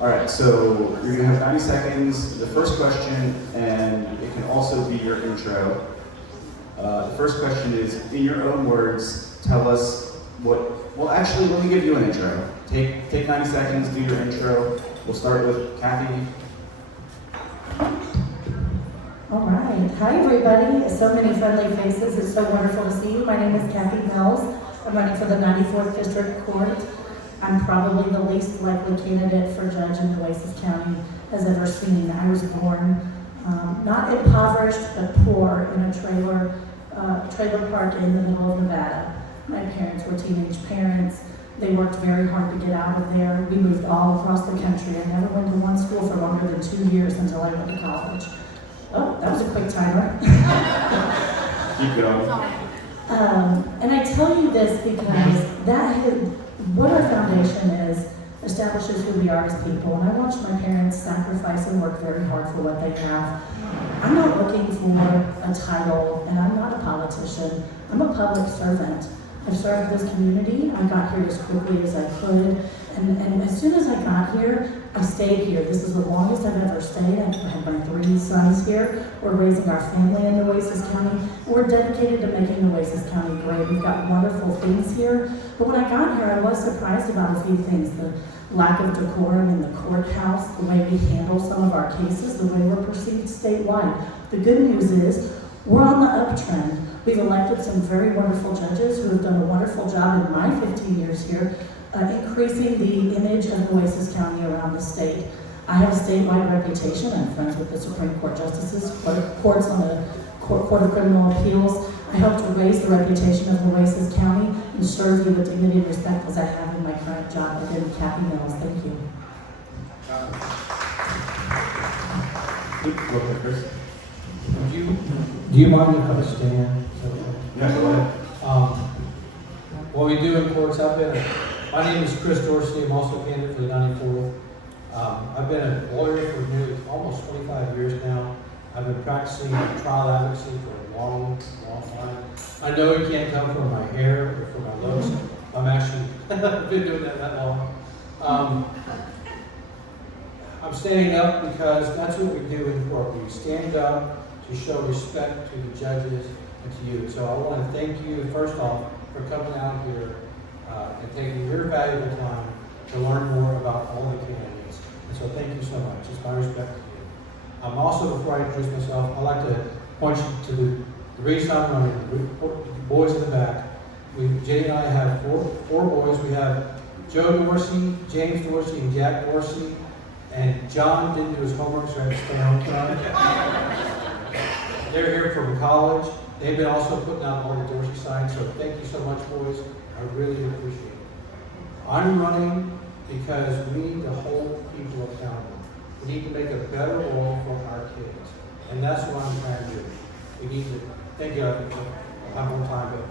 All right, so you're gonna have 90 seconds, the first question, and it can also be your intro. The first question is, in your own words, tell us well actually, let me give you an intro. Take 90 seconds, do your intro. We'll start with Kathy. All right. Hi, everybody. So many friendly faces. It's so wonderful to see you. My name is Kathy Mills. I'm running for the 94th District Court. I'm probably the least likely candidate for judge in Nueces County has ever seen. I was born not impoverished, but poor in a trailer park in the middle of Nevada. My parents were teenage parents. They worked very hard to get out of there. We moved all across the country. I never went to one school for longer than 2 years until I went to college. Oh, that was a quick timer. Keep going. And I tell you this because what our foundation is establishes who we are as people. And I watched my parents sacrifice and work very hard for what they have. I'm not looking for a title, and I'm not a politician. I'm a public servant. I've served this community. I got here as quickly as I could. And as soon as I got here, I stayed here. This is the longest I've ever stayed. I have my 3 sons here. We're raising our family in Nueces County. We're dedicated to making Nueces County great. We've got wonderful things here. But when I got here, I was surprised about a few things. The lack of decorum in the courthouse, the way we handle some of our cases, the way we're perceived statewide. The good news is we're on the uptrend. We've elected some very wonderful judges who have done a wonderful job in my 15 years here, increasing the image of Nueces County around the state. I have a statewide reputation. I'm friends with the Supreme Court justices, courts on the Court of Criminal Appeals. I help to raise the reputation of Nueces County and serve you with dignity and respect as I have in my current job. Again, Kathy Mills, thank you. Chris. Do you mind if I stand? Yeah, go ahead. What we do in courts, my name is Chris Dorsey. I'm also a candidate for the 94th. I've been a lawyer for nearly almost 25 years now. I've been practicing trial advocacy for a long, long time. I know you can't tell from my hair or from my looks. I'm actually been doing that long. I'm standing up because that's what we do in court. We stand up to show respect to the judges and to you. So I want to thank you, first off, for coming out here and taking your valuable time to learn more about all the candidates. And so thank you so much. It's my respect to you. Also, before I introduce myself, I'd like to point you to the reason I'm running, the boys in the back. Jay and I have four boys. We have Joe Dorsey, James Dorsey, and Jack Dorsey. And John didn't do his homework, so I had to stay home tonight. They're here from college. They've been also putting out all the Dorsey signs, so thank you so much, boys. I really appreciate it. I'm running because we need to hold people accountable. We need to make a better world for our kids. And that's what I'm trying to do. We need to, thank you, I'll have more time, but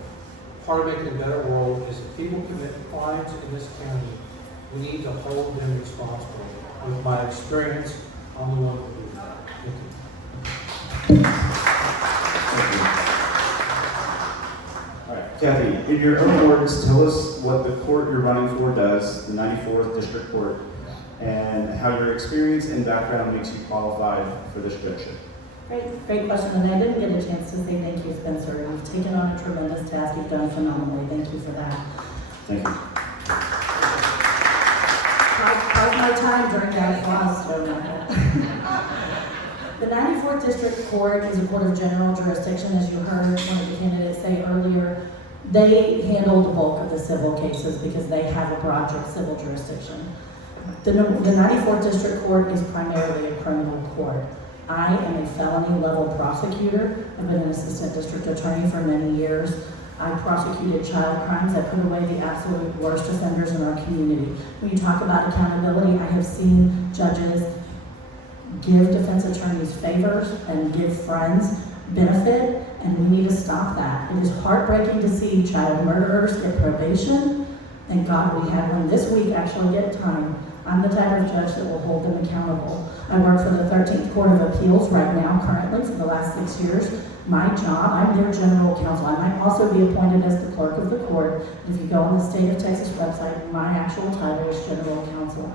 part of making a better world is if people commit crimes in this county, we need to hold them responsible. With my experience, I'm the one to do that. Thank you. All right, Kathy, in your own words, tell us what the court you're running for does, the 94th District Court, and how your experience and background makes you qualified for this judgeship. Great question, and I didn't get a chance to say thank you, Spencer. You've taken on a tremendous task. You've done phenomenally. Thank you for that. Thank you. Pause my time during that applause, Joe. The 94th District Court is a court of general jurisdiction, as you heard one of the candidates say earlier. They handle the bulk of the civil cases because they have a broad civil jurisdiction. The 94th District Court is primarily a criminal court. I am a felony level prosecutor. I've been an assistant district attorney for many years. I prosecuted child crimes. I put away the absolute worst offenders in our community. When you talk about accountability, I have seen judges give defense attorneys favors and give friends benefit, and we need to stop that. It is heartbreaking to see child murderers get probation. Thank God we had one this week actually get time. I'm the type of judge that will hold them accountable. I work for the 13th Court of Appeals right now, currently, for the last 6 years. My job, I'm their general counsel. I might also be appointed as the clerk of the court. If you go on the State of Texas website, my actual title is general counsel.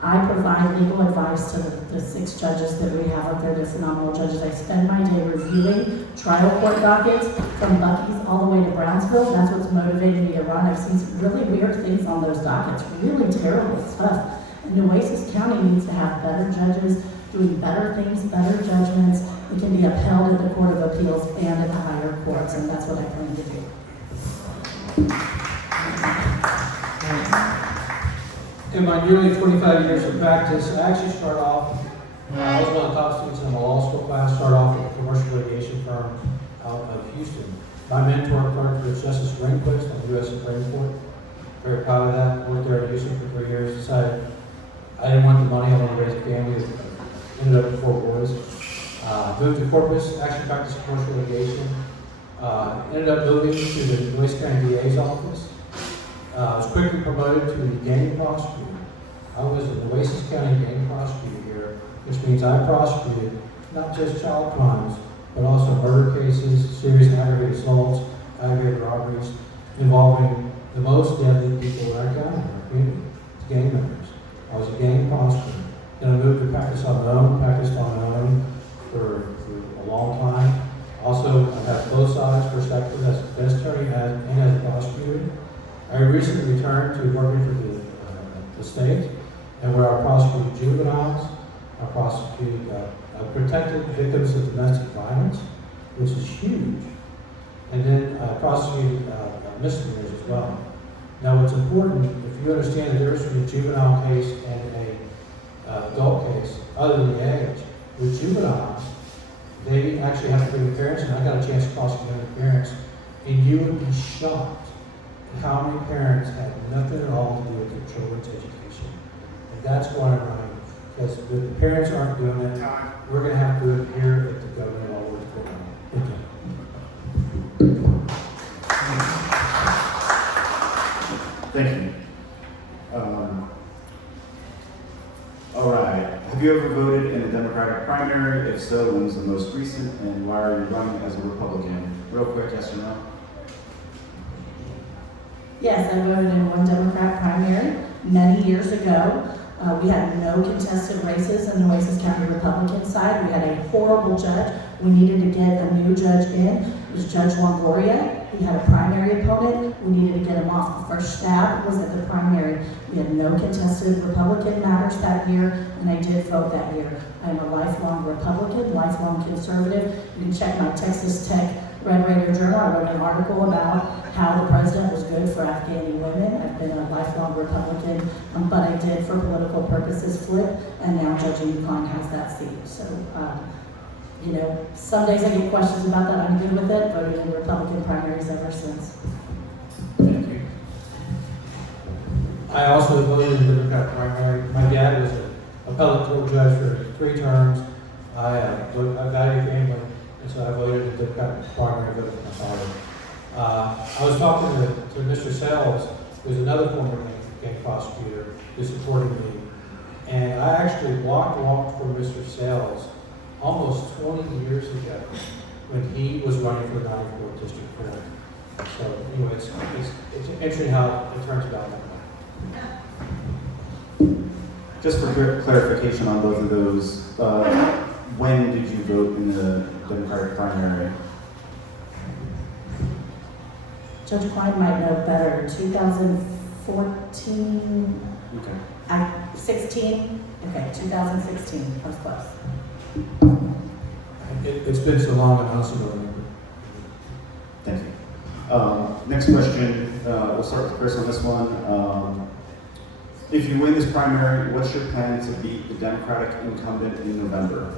I provide legal advice to the 6 judges that we have up there, they're phenomenal judges. I spend my day reviewing trial court dockets from Bucky's all the way to Brownsville. That's what's motivated me to run. I've seen some really weird things on those dockets, really terrible stuff. And Nueces County needs to have better judges, doing better things, better judgments. It can be upheld at the Court of Appeals and at the higher courts, and that's what I plan to do. In my nearly 25 years of practice, I actually started off, I was one of the top students in my law school class, started off with a commercial litigation firm out of Houston. My mentor, clerk, was Justice Rehnquist on the U.S. Supreme Court. Very proud of that. Worked there in Houston for 3 years. Decided I didn't want the money, I wanted to raise a family. Ended up with 4 boys. Moved to Corpus, actually practiced commercial litigation. Ended up moving to the Nueces County DA's office. I was quickly promoted to the gang prosecutor. I was a Nueces County gang prosecutor here, which means I prosecuted not just child crimes, but also murder cases, serious aggravated assaults, aggravated robberies, involving the most deadly people in our county, our community, gang members. I was a gang prosecutor. Then I moved to practiced on my own for a long time. Also, I've had both sides perspective as a defense attorney and as a prosecutor. I recently returned to working for the state, and where I prosecuted juveniles, I prosecuted protected victims of domestic violence, which is huge, and then I prosecuted misdemeanors as well. Now, it's important, if you understand the difference between a juvenile case and a adult case, other than the age, with juveniles, they actually have to bring the parents, and I got a chance to prosecute the parents, and you would be shocked at how many parents had nothing at all to do with their children's education. And that's why I'm running, because if the parents aren't doing it, we're going to have to do it here at the government all over the court. Thank you. Thank you. All right. Have you ever voted in a Democratic primary? If so, when was the most recent, and why are you running as a Republican? Real quick, yes or no? Yes, I voted in one Democrat primary many years ago. We had no contested races on the Nueces County Republican side. We had a horrible judge. We needed to get a new judge in. It was Judge Longoria. We had a primary opponent. We needed to get him off. The first stab was at the primary. We had no contested Republican matters that year, and I did vote that year. I'm a lifelong Republican, lifelong conservative. You can check my Texas Tech Red Raider Journal. I wrote an article about how the president was good for Afghani women. I've been a lifelong Republican, but I did, for political purposes, flip, and now Judge Yukon has that seat. So, you know, some days I get questions about that. I'm good with it. Voted in Republican primaries ever since. Thank you. I also voted in the Democrat primary. My dad was an appellate court judge for 3 terms. I value family, and so I voted in the Democrat primary, voted for my father. I was talking to Mr. Sells, who's another former gang prosecutor, who supported me. And I actually walked for Mr. Sells almost 20 years ago when he was running for the 94th District Court. So anyway, it's interesting how it turns out that way. Just for clarification on both of those, when did you vote in the Democratic primary? Judge Klein might know better. 2014, Okay. 16? Okay, 2016. I was close. It's been so long, I honestly don't remember. Thank you. Next question, we'll start with Chris on this one. If you win this primary, what's your plan to beat the Democratic incumbent in November?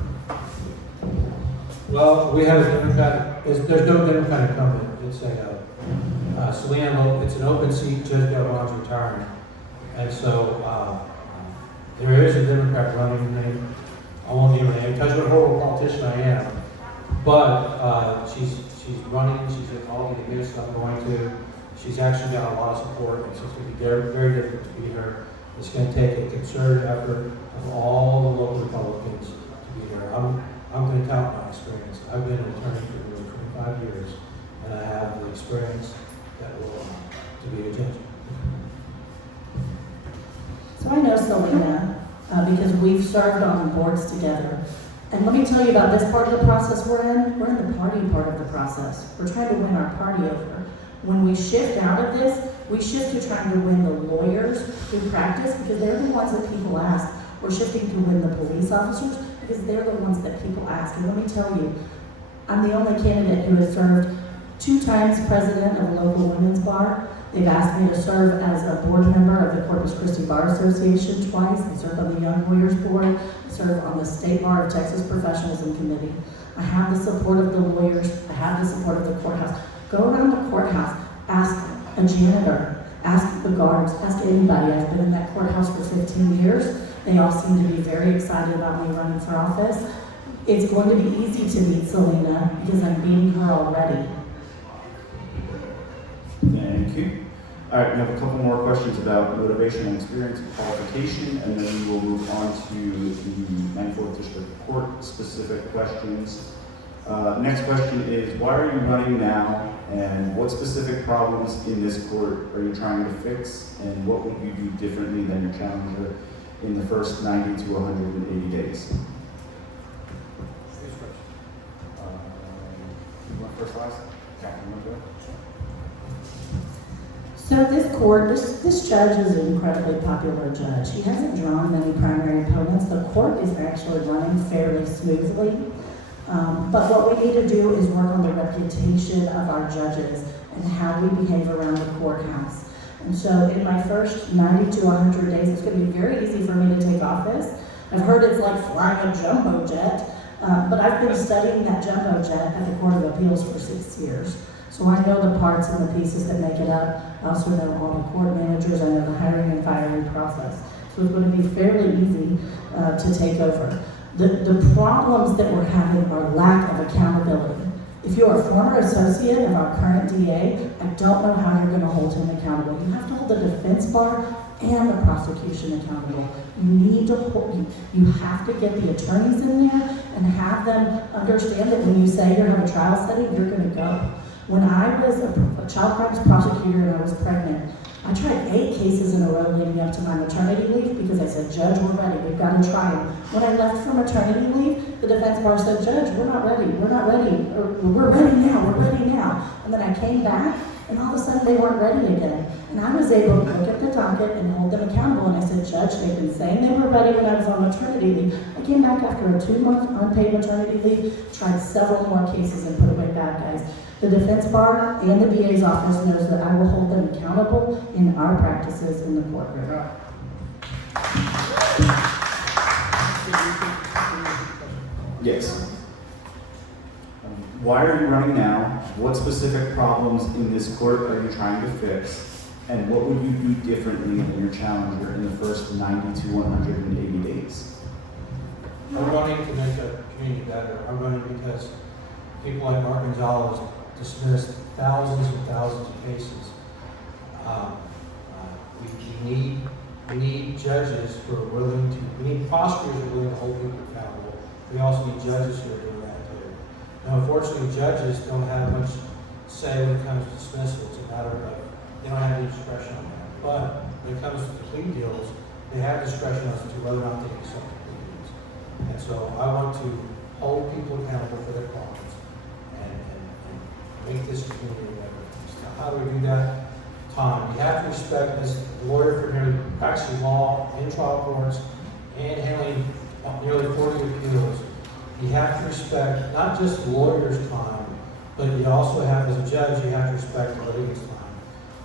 Well, we have a Democratic, there's no Democratic incumbent. It's it's an open seat, Judge Galvan's retiring. And so there is a Democrat running name. I won't give her name, because what a horrible politician I am. But she's running, she's at all the events I'm going to. She's actually got a lot of support, and so it's going to be very, very difficult to beat her. It's going to take a concerted effort of all the local Republicans to beat her. I'm going to count my experience. I've been an attorney for nearly 25 years, and I have the experience that will to be a judge. So I know Selena. because we've served on boards together. And let me tell you about this part of the process we're in. We're in the party part of the process. We're trying to win our party over. When we shift out of this, we shift to trying to win the lawyers who practice because they're the ones that people ask. We're shifting to win the police officers because they're the ones that people ask. And let me tell you, I'm the only candidate who has served 2 times president of a local women's bar. They've asked me to serve as a board member of the Corpus Christi Bar Association twice. I served on the Young Lawyers Board. I served on the State Bar of Texas Professionals and Committee. I have the support of the lawyers. I have the support of the courthouse. Go around the courthouse, ask a janitor, ask the guards, ask anybody. I've been in that courthouse for 15 years. They all seem to be very excited about me running for office. It's going to be easy to meet Selena because I'm beating her already. Thank you. All right, we have a couple more questions about motivation and experience and qualification, and then we will move on to the 94th District Court specific questions. Next question is, why are you running now, and what specific problems in this court are you trying to fix, and what would you do differently than your challenger in the first 90 to 180 days? You want first, last? Catherine, you want to go? So this court, this judge is an incredibly popular judge. He hasn't drawn many primary opponents. The court is actually running fairly smoothly. But what we need to do is work on the reputation of our judges and how we behave around the courthouse. And so in my first 90 to 100 days, it's going to be very easy for me to take office. I've heard it's like flying a jumbo jet, but I've been studying that jumbo jet at the Court of Appeals for 6 years. So I know the parts and the pieces that make it up. I also know all the court managers. I know the hiring and firing process. So it's going to be fairly easy to take over. The problems that we're having are lack of accountability. If you're a former associate of our current DA, I don't know how you're going to hold him accountable. You have to hold the defense bar and the prosecution accountable. You have to get the attorneys in there and have them understand that when you say you have a trial setting, you're going to go. When I was a child crimes prosecutor and I was pregnant, I tried 8 cases in a row leading up to my maternity leave because I said, Judge, we're ready, we've got to try them. When I left for maternity leave, the defense bar said, Judge, we're not ready, or we're ready now. And then I came back, and all of a sudden they weren't ready again. And I was able to look at the docket and hold them accountable, and I said, Judge, they've been saying they were ready when I was on maternity leave. I came back after a 2-month unpaid maternity leave, tried several more cases and put away bad guys. The defense bar and the DA's office knows that I will hold them accountable in our practices in the courtroom. Yes. Why are you running now? What specific problems in this court are you trying to fix? And what would you do differently than your challenger in the first 90 to 180 days? I'm running to make the community better. I'm running because people like Mark Gonzalez dismissed thousands and thousands of cases. We need judges who are willing to, we need prosecutors who are willing to hold people accountable. We also need judges who are doing that too. Now, unfortunately, judges don't have much say when it comes to dismissal. It's a matter of, they don't have any discretion on that. But when it comes to the plea deals, they have discretion as to whether or not they accept the plea deals. And so I want to hold people accountable for their crimes and make this community better. So how do we do that? Time. You have to respect, as a lawyer for nearly practicing law in trial courts and handling nearly 40 appeals, you have to respect not just the lawyer's time, but you also have, as a judge, you have to respect the litigant's time.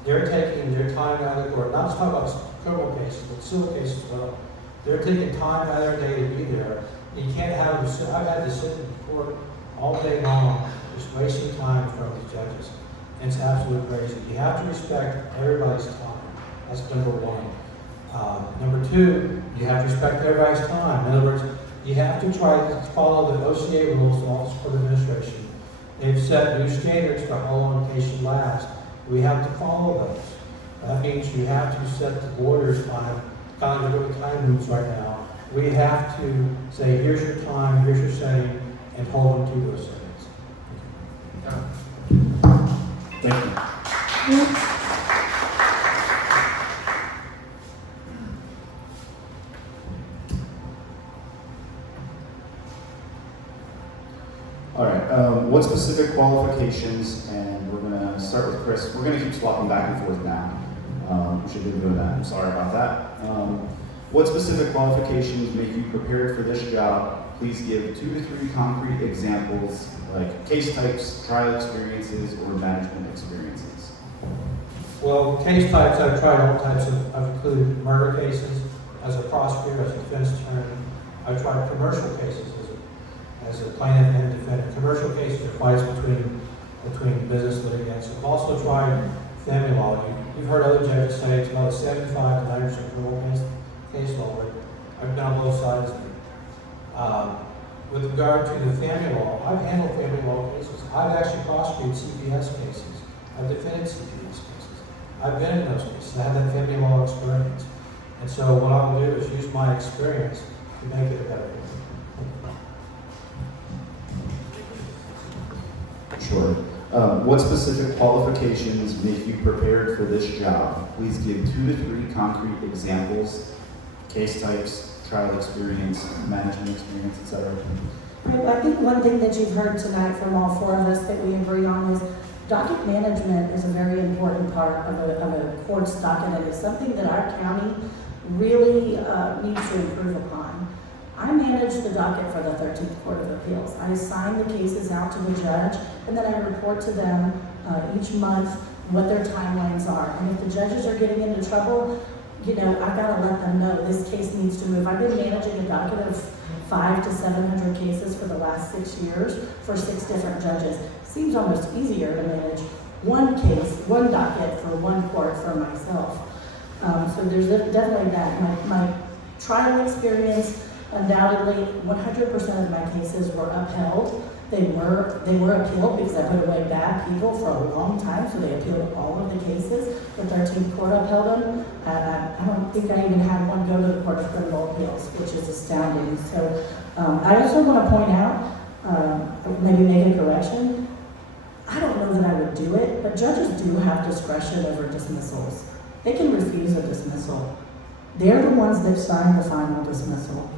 They're taking their time out of the court, not just talk about criminal cases, but civil cases as well. They're taking time out of their day to be there. You can't have them sit. I've had to sit in court all day long, just wasting time in front of the judges. And it's absolutely crazy. You have to respect everybody's time. That's number one. Number two, you have to respect everybody's time. In other words, you have to try to follow the OCA rules, the Office of Court Administration. They've set new standards for how long a case should last. We have to follow those. That means you have to set the lawyer's time, kind of what the time moves right now. We have to say, here's your time, here's your setting, and hold them to those settings. Thank you. All right, what specific qualifications, and we're gonna start with Chris, we're gonna keep swapping back and forth now. We should have been doing that, I'm sorry about that. What specific qualifications make you prepared for this job? Please give 2 to 3 concrete examples, like case types, trial experiences, or management experiences. Well, case types, I've tried all types of, I've included murder cases as a prosecutor, as a defense attorney. I've tried commercial cases as a plaintiff and defendant. Commercial cases are fights between business litigants. I've also tried family law. You've heard other judges say it's about a 75 to 90% criminal case law, but I've been on both sides of it. With regard to the family law, I've handled family law cases. I've actually prosecuted CPS cases. I've defended CPS cases. I've been in those cases. I have that family law experience. And so what I will do is use my experience to make it a better one. Sure. What specific qualifications make you prepared for this job? Please give 2 to 3 concrete examples, case types, trial experience, management experience, etc. I think one thing that you've heard tonight from all 4 of us that we agree on is docket management is a very important part of a court's docket, and it's something that our county really needs to improve upon. I manage the docket for the 13th Court of Appeals. I assign the cases out to the judge, and then I report to them each month what their timelines are. And if the judges are getting into trouble, you know, I've got to let them know this case needs to move. I've been managing a docket of 500 to 700 cases for the last 6 years for 6 different judges. Seems almost easier to manage one case, one docket for one court for myself. So there's definitely that. My trial experience, undoubtedly, 100% of my cases were upheld. They were appealed because I put away bad people for a long time, so they appealed all of the cases. The 13th Court upheld them. I don't think I even had one go to the Court of Criminal Appeals, which is astounding. So I also want to point out, maybe make a correction. I don't know that I would do it, but judges do have discretion over dismissals. They can refuse a dismissal. They're the ones that sign the final dismissal.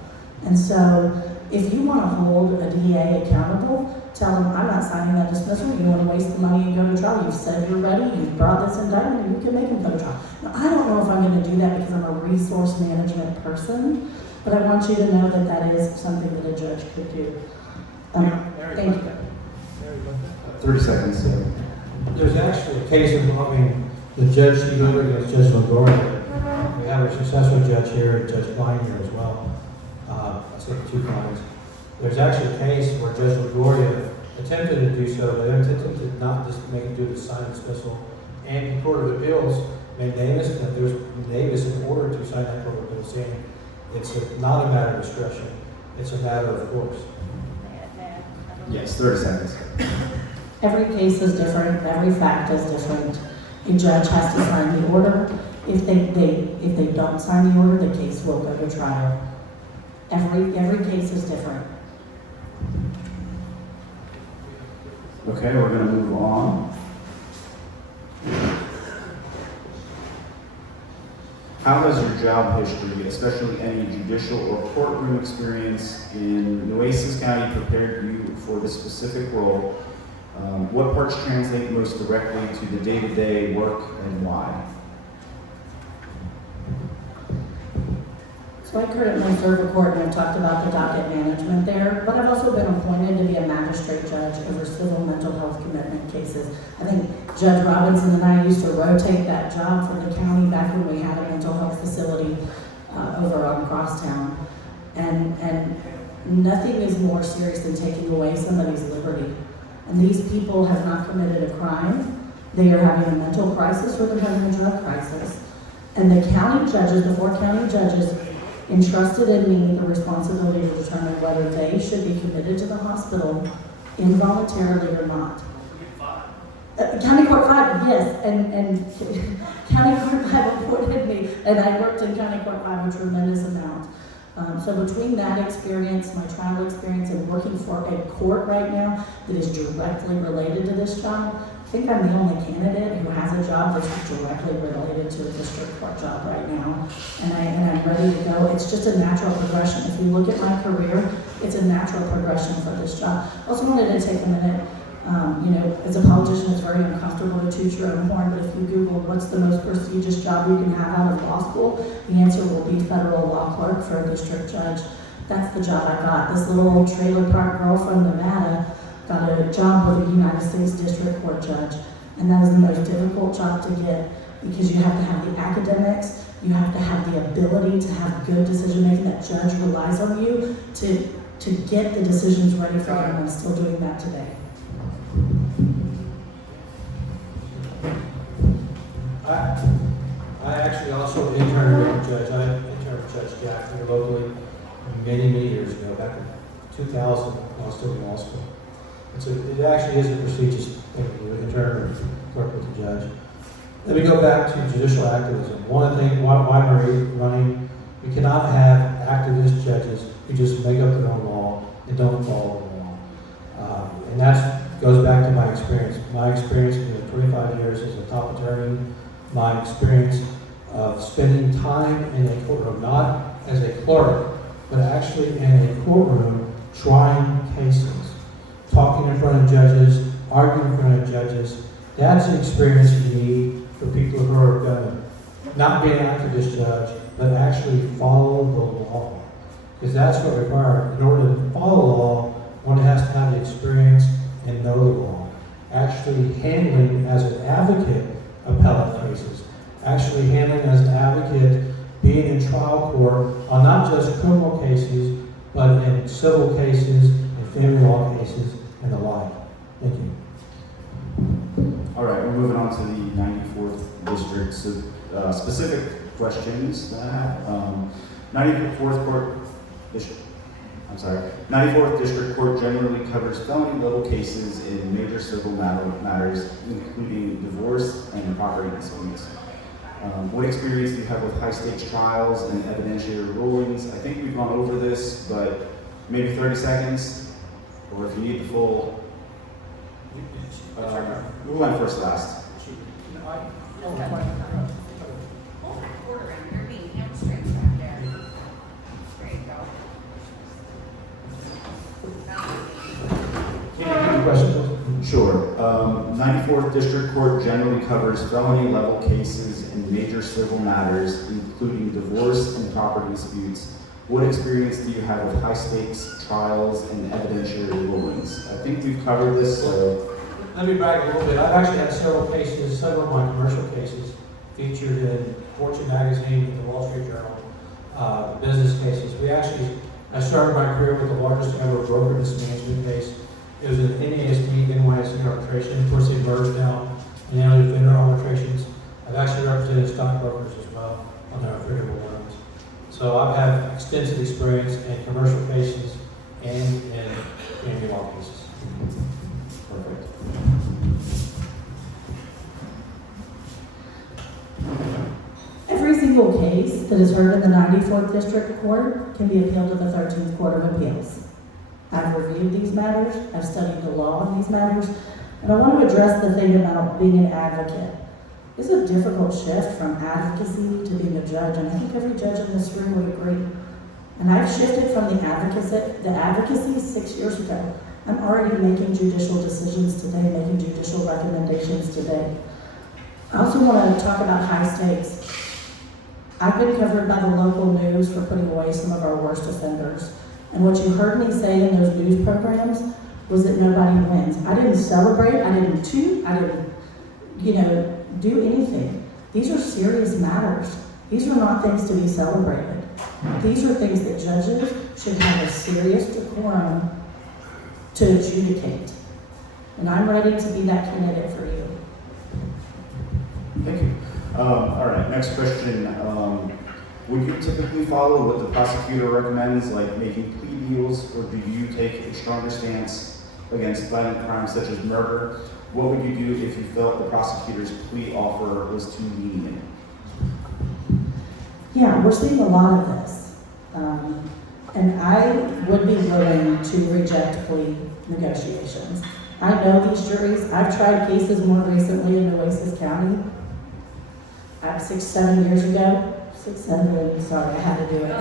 And so if you want to hold a DA accountable, tell them, I'm not signing that dismissal. You want to waste the money and go to trial. You've said you're ready. You've brought this indictment, and you can make them go to trial. Now, I don't know if I'm going to do that because I'm a resource management person, but I want you to know that that is something that a judge could do. Thank you. 30 seconds. There's actually a case involving the Judge Steeler against Judge LaGuardia. We have a successful judge here, Judge Klein here as well. I think 2 clients. There's actually a case where Judge LaGuardia attempted to do so, but attempted to not just do the sign dismissal. And the Court of Appeals made Davis in order to sign that Court of Appeals, saying it's not a matter of discretion, it's a matter of course. Yes, 30 seconds. Every case is different, every fact is different. A judge has to sign the order. If they don't sign the order, the case will go to trial. Every case is different. Okay, we're going to move on. How has your job history, especially any judicial or courtroom experience in Nueces County, prepared you for this specific role? What parts translate most directly to the day-to-day work and why? So I currently serve a court, and I've talked about the docket management there, but I've also been appointed to be a magistrate judge over civil mental health commitment cases. I think Judge Robinson and I used to rotate that job for the county back when we had a mental health facility over on Crosstown. And nothing is more serious than taking away somebody's liberty. And these people have not committed a crime. They are having a mental crisis or they're having a drug crisis. And the county judges, the 4 county judges, entrusted in me the responsibility to determine whether they should be committed to the hospital involuntarily or not. County Court 5, yes, and County Court 5 appointed me, and I worked in County Court 5 a tremendous amount. So between that experience, my trial experience, and working for a court right now that is directly related to this job, think I'm the only candidate who has a job that's directly related to a district court job right now. And I'm ready to go. It's just a natural progression. If you look at my career, it's a natural progression for this job. I also wanted to take a minute, as a politician, it's very uncomfortable to toot your own horn, but if you Google what's the most prestigious job you can have out of law school, the answer will be federal law clerk for a district judge. That's the job I got. This little old trailer park girl from Nevada got a job with a United States District Court judge, and that is the most difficult job to get because you have to have the academics, you have to have the ability to have good decision making. That judge relies on you to get the decisions ready for them. I'm still doing that today. I actually also interned with a judge. I interned with Judge Jack here locally many years ago, back in 2000, when I was still in law school. And so it actually is a prestigious thing to do, intern and work with the judge. Let me go back to judicial activism. One of the things, why Marie running, we cannot have activist judges who just make up their own law and don't follow the law. And that goes back to my experience. My experience in 25 years as a top attorney, my experience of spending time in a courtroom, not as a clerk, but actually in a courtroom trying cases, talking in front of judges, arguing in front of judges. That's an experience you need for people who are going to not be an activist judge, but actually follow the law. Because that's what required. In order to follow the law, one has to have the experience and know the law. Actually handling as an advocate appellate cases, actually handling as an advocate, being in trial court on not just criminal cases, but in civil cases, and family law cases, and the like. Thank you. All right, we're moving on to the 94th district. So, specific questions that I have. 94th District Court generally covers felony level cases in major civil matters, including divorce and property disputes. What experience do you have with high stakes trials and evidentiary rulings? I think we've gone over this, but maybe 30 seconds, or if you need the full. Who went first last? Hold that cord around, you're being hamstrung back there. There you go. Can you repeat the question, please? Sure. 94th District Court generally covers felony level cases in major civil matters, including divorce and property disputes. What experience do you have with high stakes trials and evidentiary rulings? I think we've covered this, so. Let me brag a little bit. I've actually had several of my commercial cases featured in Fortune magazine, and the Wall Street Journal, business cases. I started my career with the largest ever broker mismanagement case. It was an NASD NYSE arbitration. Of course, they merged now and now do vendor arbitrations. I've actually represented stockbrokers as well on their affordable loans. So I've had extensive experience in commercial cases and in family law cases. Perfect. Every single case that is heard in the 94th District Court can be appealed to the 13th Court of Appeals. I've reviewed these matters, I've studied the law on these matters, and I want to address the thing about being an advocate. It's a difficult shift from advocacy to being a judge, and I think every judge in this room would agree. And I've shifted from the advocacy 6 years ago. I'm already making judicial decisions today, making judicial recommendations today. I also want to talk about high stakes. I've been covered by the local news for putting away some of our worst offenders. And what you heard me say in those news programs was that nobody wins. I didn't celebrate, I didn't toot, I didn't, do anything. These are serious matters. These are not things to be celebrated. These are things that judges should have a serious decorum to adjudicate. And I'm ready to be that candidate for you. Thank you. All right, next question. Would you typically follow what the prosecutor recommends, like making plea deals, or do you take a stronger stance against violent crimes such as murder? What would you do if you felt the prosecutor's plea offer was too lenient? Yeah, we're seeing a lot of this. And I would be willing to reject plea negotiations. I know these juries. I've tried cases more recently in Oasis County. 6, 7 years ago. 6, 7, sorry, I had to do it.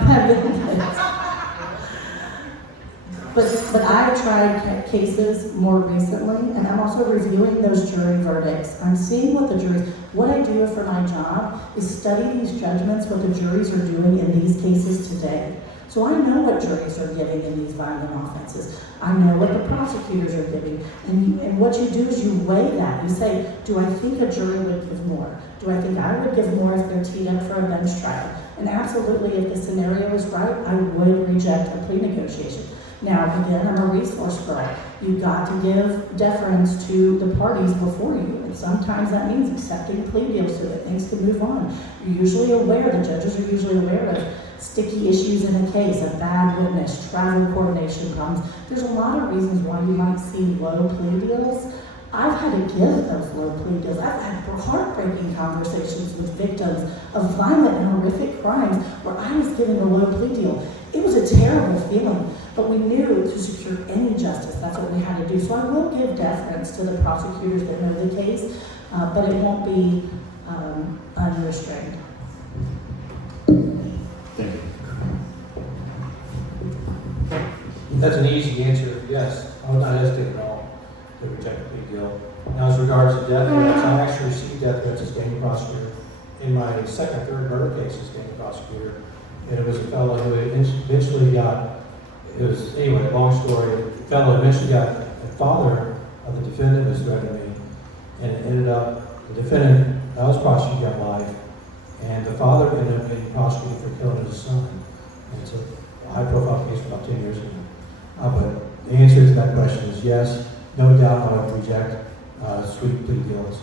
But I've tried cases more recently, and I'm also reviewing those jury verdicts. I'm seeing what the juries, what I do for my job is study these judgments, what the juries are doing in these cases today. So I know what juries are giving in these violent offenses. I know what the prosecutors are giving. And what you do is you weigh that. You say, do I think a jury would give more? Do I think I would give more if they're teed up for a bench trial? And absolutely, if the scenario is right, I would reject a plea negotiation. Now, again, I'm a resource girl. You've got to give deference to the parties before you. And sometimes that means accepting plea deals so that things can move on. You're usually aware, the judges are usually aware of sticky issues in a case, a bad witness, travel coordination problems. There's a lot of reasons why you might see low plea deals. I've had to give those low plea deals. I've had heartbreaking conversations with victims of violent and horrific crimes where I was given a low plea deal. It was a terrible feeling, but we knew to secure any justice, that's what we had to do. So I will give deference to the prosecutors that know the case, but it won't be unrestrained. Thank you. That's an easy answer, yes. I would not hesitate at all to reject a plea deal. Now, as regards to death threats, I actually received death threats as standing prosecutor. In my second, third murder case as standing prosecutor, and it was a fellow who eventually got, anyway, long story, the fellow eventually got, the father of the defendant was threatening me, and it ended up, the defendant, I was prosecuted got life, and the father ended up getting prosecuted for killing his son. And it's a high-profile case about 10 years ago. But the answer to that question is yes, no doubt I would reject sweet plea deals.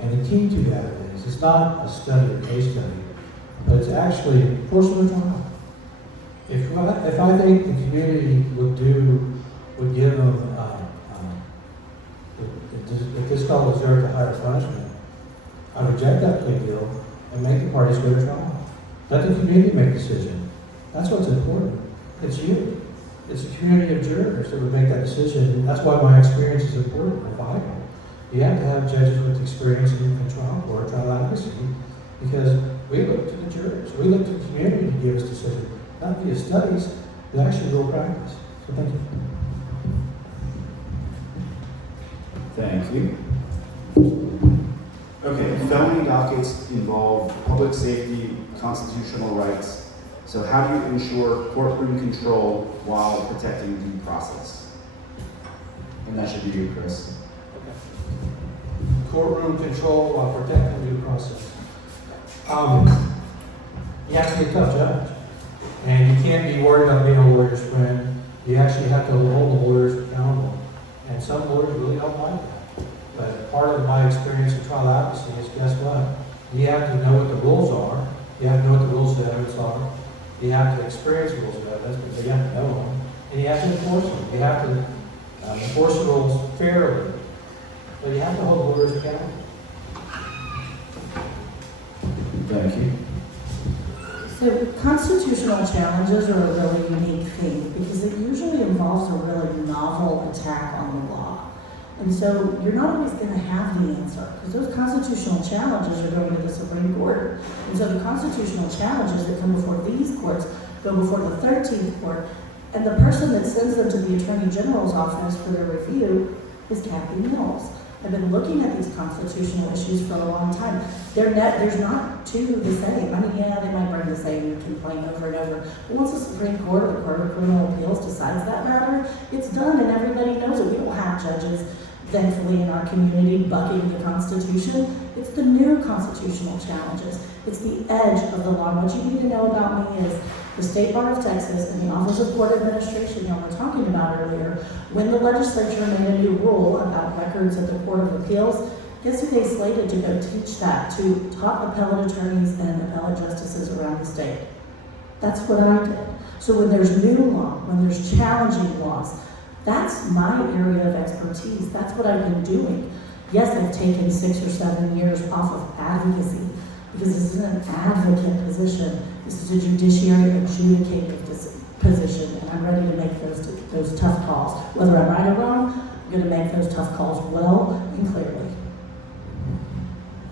And the key to that is, it's not a study or case study, but it's actually portion of the trial. If I think the community would give them, if this fellow deserved a higher punishment, I reject that plea deal and make the parties go to trial. Let the community make the decision. That's what's important. It's you. It's a community of jurors that would make that decision. And that's why my experience is important and vital. You have to have judges with experience in trial court, trial advocacy, because we look to the jurors. We look to the community to give us decisions, not via studies, but actually real practice. So thank you. Thank you. Okay, felony dockets involve public safety, constitutional rights. So how do you ensure courtroom control while protecting due process? And that should be you, Chris. Courtroom control while protecting due process. You have to be a tough judge. And you can't be worried about being a lawyer's friend. You actually have to hold the lawyers accountable. And some lawyers really don't like that. But part of my experience in trial advocacy is, guess what? You have to know what the rules are. You have to know what the rules of evidence are. You have to experience the rules of evidence, but you have to know them. And you have to enforce them. You have to enforce the rules fairly. But you have to hold lawyers accountable. Thank you. So constitutional challenges are a really unique thing because it usually involves a really novel attack on the law. And so you're not always going to have the answer because those constitutional challenges are going to the Supreme Court. And so the constitutional challenges that come before these courts go before the 13th court. And the person that sends them to the Attorney General's office for their review is Kathy Mills. I've been looking at these constitutional issues for a long time. There's not two the same. I mean, yeah, they might bring the same complaint over and over. But once the Supreme Court or the Court of Criminal Appeals decides that matter, it's done and everybody knows it. We don't have judges, thankfully, in our community bucking the Constitution. It's the new constitutional challenges. It's the edge of the law. What you need to know about me is the State Bar of Texas and the Office of Court Administration y'all were talking about earlier, when the legislature made a new rule about records at the Court of Appeals, guess who they slated to go teach that to top appellate attorneys and appellate justices around the state? That's what I did. So when there's new law, when there's challenging laws, that's my area of expertise. That's what I've been doing. Yes, I've taken 6 or 7 years off of advocacy because this is an advocate position. This is a judiciary adjudicative position, and I'm ready to make those tough calls. Whether I'm right or wrong, I'm going to make those tough calls well and clearly.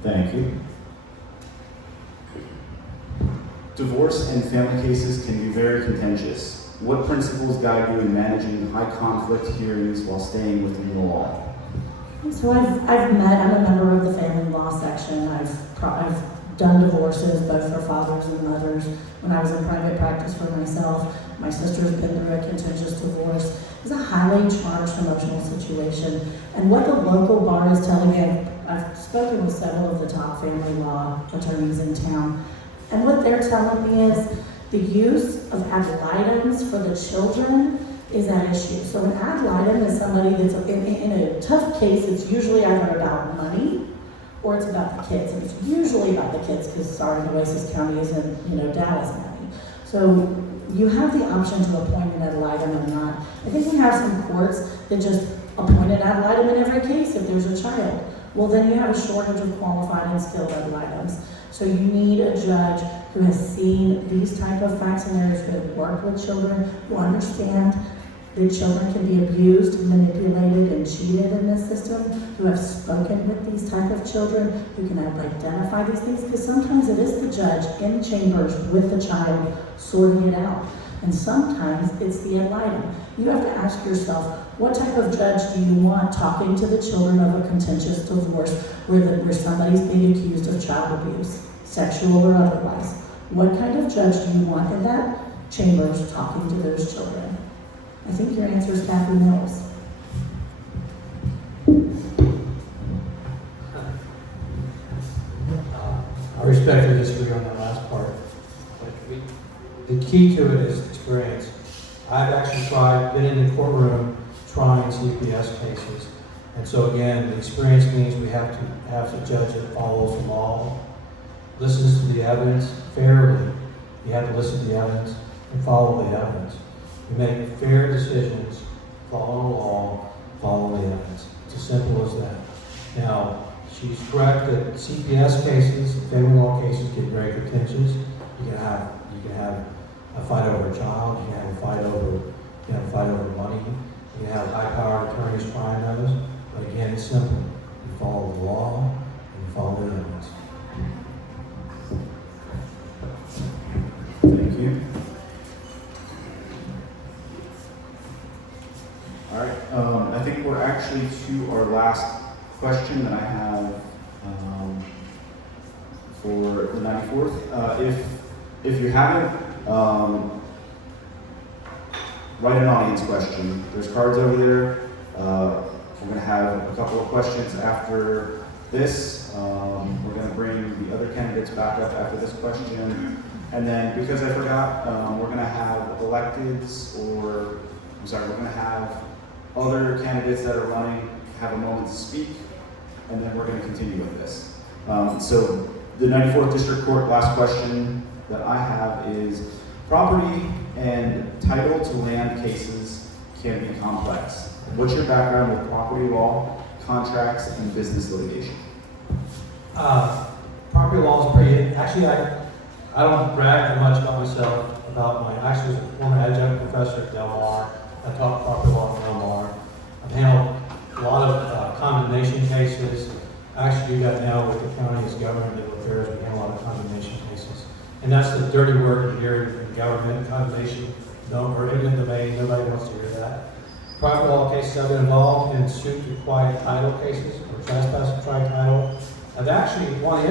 Thank you. Divorce and family cases can be very contentious. What principles guide you in managing high conflict hearings while staying within the law? So I'm a member of the family law section. I've done divorces both for fathers and mothers. When I was in private practice for myself, my sister's been through a contentious divorce. It's a highly charged emotional situation. And what the local bar is telling me, I've spoken with several of the top family law attorneys in town, and what they're telling me is the use of ad litems for the children is at issue. So an ad litem is somebody that's in a tough case. It's usually either about money or it's about the kids, and it's usually about the kids because Nueces County isn't Dallas County. So you have the option to appoint an ad litem or not. I think we have some courts that just appoint an ad litem in every case if there's a child. Well, then you have a shortage of qualified and skilled ad litems. So you need a judge who has seen these type of facts and areas, who have worked with children, who understand that children can be abused, manipulated, and cheated in this system, who have spoken with these type of children, who can identify these things, because sometimes it is the judge in chambers with the child sorting it out. And sometimes it's the ad litem. You have to ask yourself, what type of judge do you want talking to the children of a contentious divorce where somebody's being accused of child abuse, sexual or otherwise? What kind of judge do you want in that chambers talking to those children? I think your answer is Kathy Mills. I respectfully disagree on that last part. The key to it is experience. I've actually been in the courtroom trying CPS cases. And so again, the experience means we have to have a judge that follows the law, listens to the evidence fairly. You have to listen to the evidence and follow the evidence. You make fair decisions, follow the law, follow the evidence. It's as simple as that. Now, she's correct that CPS cases, family law cases get very contentious. You can have a fight over a child, you can have a fight over money, you can have high-powered attorneys trying those. But again, it's simple. You follow the law and you follow the evidence. Thank you. All right, I think we're actually to our last question that I have for the 94th. If you haven't, write an audience question. There's cards over there. We're going to have a couple of questions after this. We're going to bring the other candidates back up after this question. And then, because I forgot, we're going to have electeds, we're going to have other candidates that are running have a moment to speak, and then we're going to continue with this. So the 94th District Court, last question that I have is, property and title to land cases can be complex. What's your background with property law, contracts, and business litigation? Property law is pretty, actually I don't brag that much about myself, I actually was a former adjunct professor at Del Mar. I taught property law at Del Mar. I've handled a lot of condemnation cases. I actually do that now with the county as government legal affairs. We handle a lot of condemnation cases. And that's the dirty word here in government, condemnation, or eminent domain. Nobody wants to hear that. Private law cases, I've been involved in suit to quiet title cases, or trespass to quiet title. I've actually, one of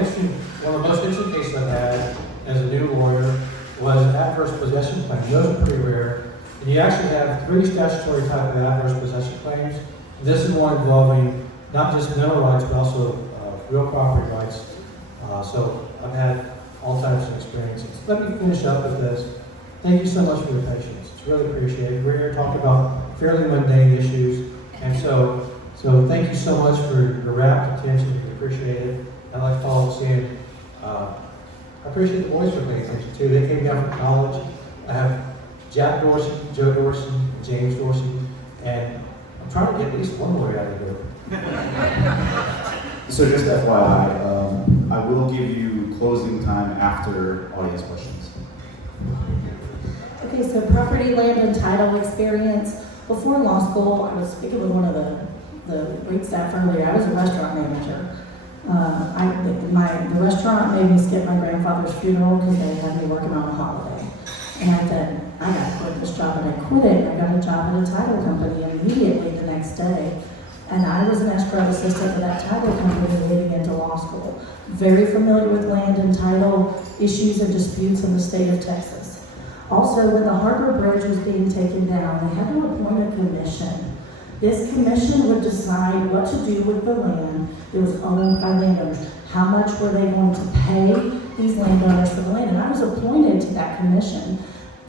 the most interesting cases I've had as a new lawyer was adverse possession claims. Those are pretty rare. And you actually have 3 statutory type of adverse possession claims. This is one involving not just mineral rights, but also real property rights. So I've had all types of experiences. Let me finish up with this. Thank you so much for your patience. It's really appreciated. We're here to talk about fairly mundane issues. And so thank you so much for your rapt attention. We appreciate it. I'd like to follow up saying, I appreciate the boys for paying attention too. They came down from college. I have Jack Dorsey, Joe Dorsey, James Dorsey, and I'm trying to get at least one lawyer out of here. So just FYI, I will give you closing time after audience questions. Okay, so property, land, and title experience. Before law school, I was speaking with one of the the wait staff earlier, I was a restaurant manager. The restaurant made me skip my grandfather's funeral because they had me working on a holiday. And then I got to quit this job, and I quit it, and I got a job at a title company immediately the next day. And I was an escrow assistant for that title company leading into law school. Very familiar with land and title issues and disputes in the state of Texas. Also, when the Harbor Bridge was being taken down, they had to appoint a commission. This commission would decide what to do with the land that was owned by landowners. How much were they going to pay these landowners for the land? And I was appointed to that commission.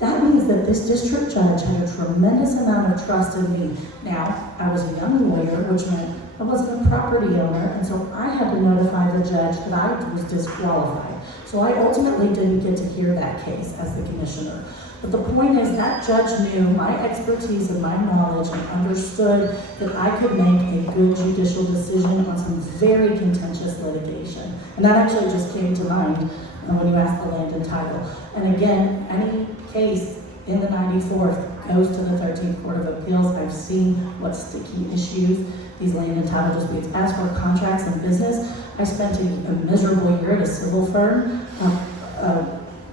That means that this district judge had a tremendous amount of trust in me. Now, I was a young lawyer, which meant I wasn't a property owner, and so I had to notify the judge that I was disqualified. So I ultimately didn't get to hear that case as the commissioner. But the point is that judge knew my expertise and my knowledge and understood that I could make a good judicial decision on some very contentious litigation. And that actually just came to mind when you asked the land and title. And again, any case in the 94th goes to the 13th Court of Appeals. I've seen what sticky issues these land and title disputes. As for contracts and business, I spent a miserable year at a civil firm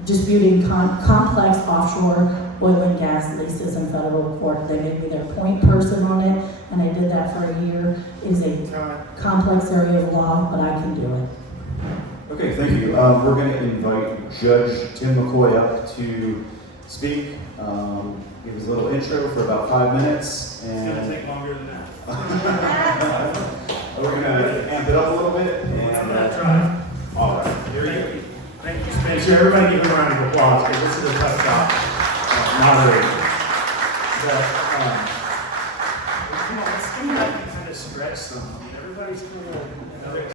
disputing complex offshore oil and gas leases in federal court. They made me their point person on it, and I did that for a year. It is a complex area of law, but I can do it. Okay, thank you. We're going to invite Judge Tim McCoy up to speak. Give his little intro for about 5 minutes. It's gonna take longer than that. We're going to amp it up a little bit. I'm gonna try. All right, here you go. Thank you, Spencer. Everybody give a round of applause, because this is a tough job. Moderator. Come on, let's kind of stretch some. I mean, everybody's kind of,